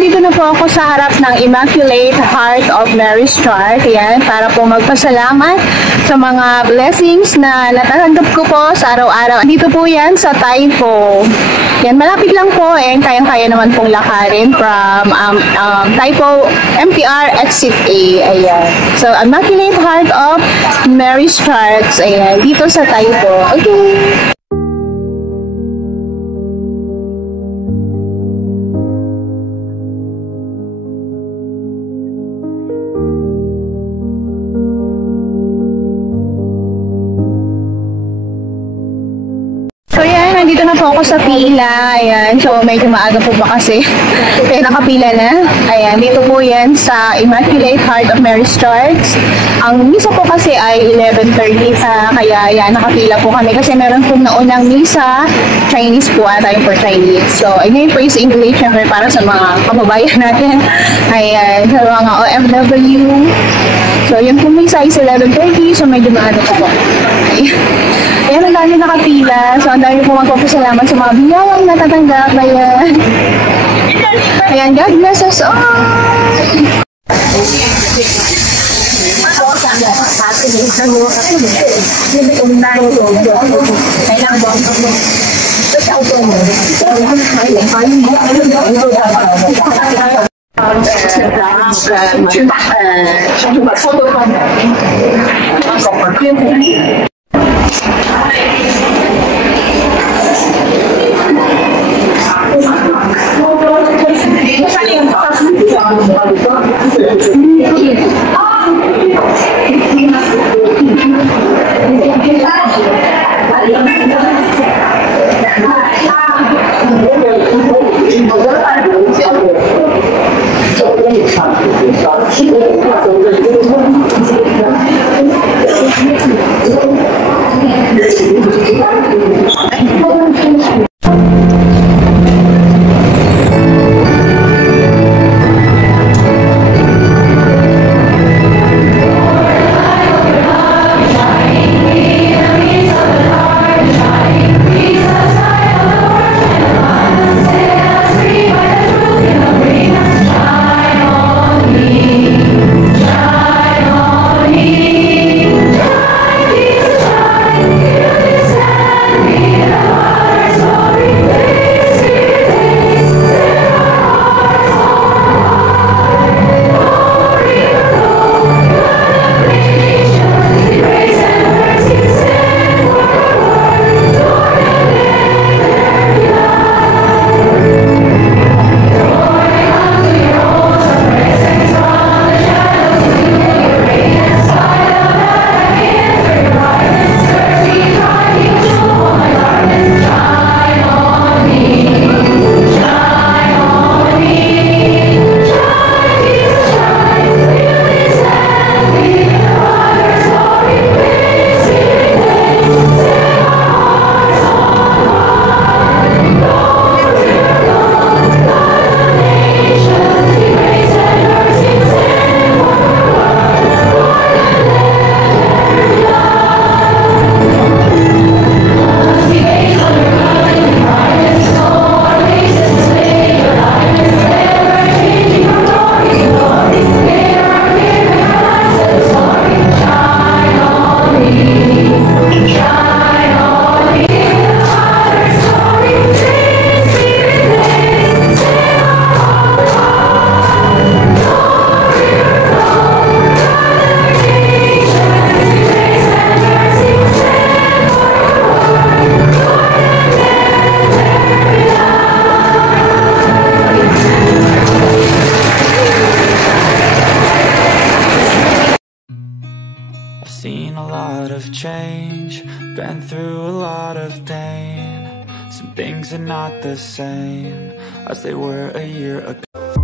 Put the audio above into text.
nandito na po ako sa harap ng Immaculate Heart of Mary's Church. Ayan, para po magpasalamat sa mga blessings na natatanggap ko po sa araw-araw. Dito po yan sa Taipo. Yan, malapit lang po eh. Kayang-kaya naman pong lakarin from Taipo MTR Exit A. Ayan. So, Immaculate Heart of Mary's Church. Ayan, dito sa Taipo. Okay. Nandito na po ako sa pila. Ayan. So, medyo maaga po pa kasi. Kaya nakapila na. Ayan. Dito po yan sa Immaculate Heart of Mary's Church. Ang misa po kasi ay 11:30 pa. Kaya, ayan, nakapila po kami. Kasi meron pong naunang misa. Chinese po ata yung for Chinese. So, ngayon po is English. Siyempre, para sa mga kababayan natin. Ayan. Sa mga OFW. So, yung pong misa is 11:30. So, medyo maaga po po. Ayan, ang dami nakapila. So, ang dami po magpapasalamat sa mga biyayang natatanggap. Ayan. Ayan, God bless us all. Seen a lot of change, been through a lot of pain. Some things are not the same as they were a year ago.